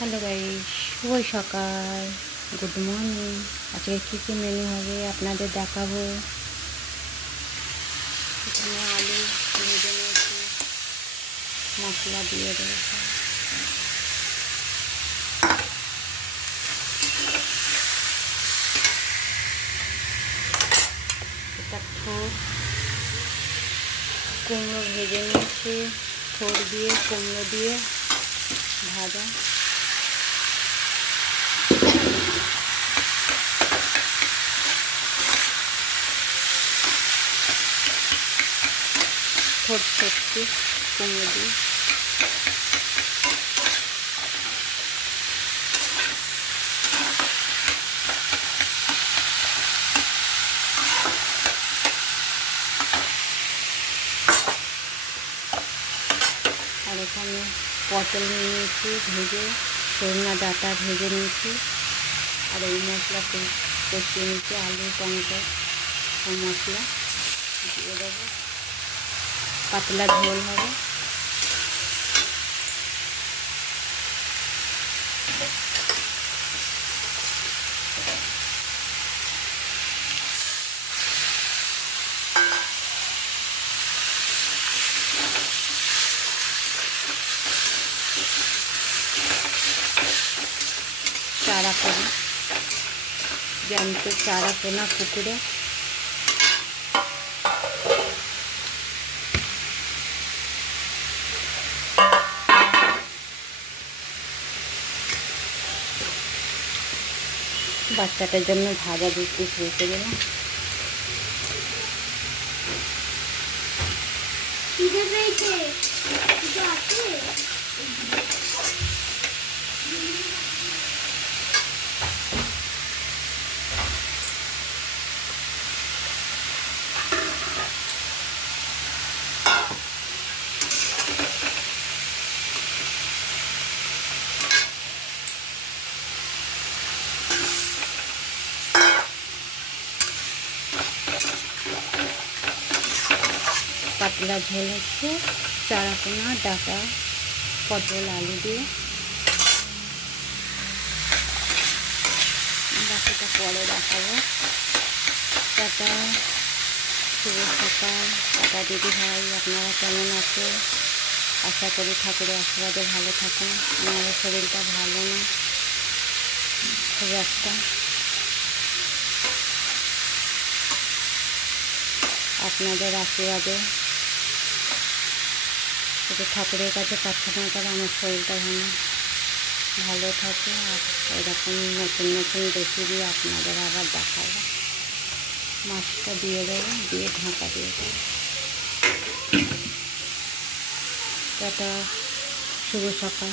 Hello guys, শুভ সকাল, good morning. আজকে কী কী menu হবে আপনাদের দেখাবো। এখানে আলু ভেজে নিয়েছি, মশলা দিয়ে দেবো। এটা কুমড়ো ভেজে নিয়েছি, থোড় দিয়ে কুমড়ো দিয়ে ভাজা। থোড় সত্যি কুমড়ো দিয়ে আর এখানে পটল নিয়ে নিয়েছি ভেজে, সজনা ডাঁটা ভেজে নিয়েছি। আর এই মশলা কষিয়ে নিয়েছি, আলু টমেটো মশলা দিয়ে দেবো। পাতলা ঝোল হবে। চারা পোনা, জ্যান্ত চারা পোনা পুকুরে। বাচ্চাটার জন্য ভাজা দুধ রেখে দিলাম। পাতলা ঝোল হচ্ছে চারা পোনা ডাঁটা পটল আলু দিয়ে। বাকিটা পরে দেখাবো। টাটা, শুভ সকাল। টাটা দিদি ভাই, আপনারা কেমন আছে? আশা করি ঠাকুরের আশীর্বাদে ভালো থাকুন। আমার শরীরটা ভালো না খুব একটা। আপনাদের আশীর্বাদে একটু ঠাকুরের কাছে প্রার্থনা করে আমার শরীরটা ভালো থাকে। আর এরকম নতুন নতুন রেসিপি আপনাদের আবার দেখাবো। মাছটা দিয়ে দেবো, দিয়ে ঢাকা দিয়ে দেবো। টাটা, শুভ সকাল।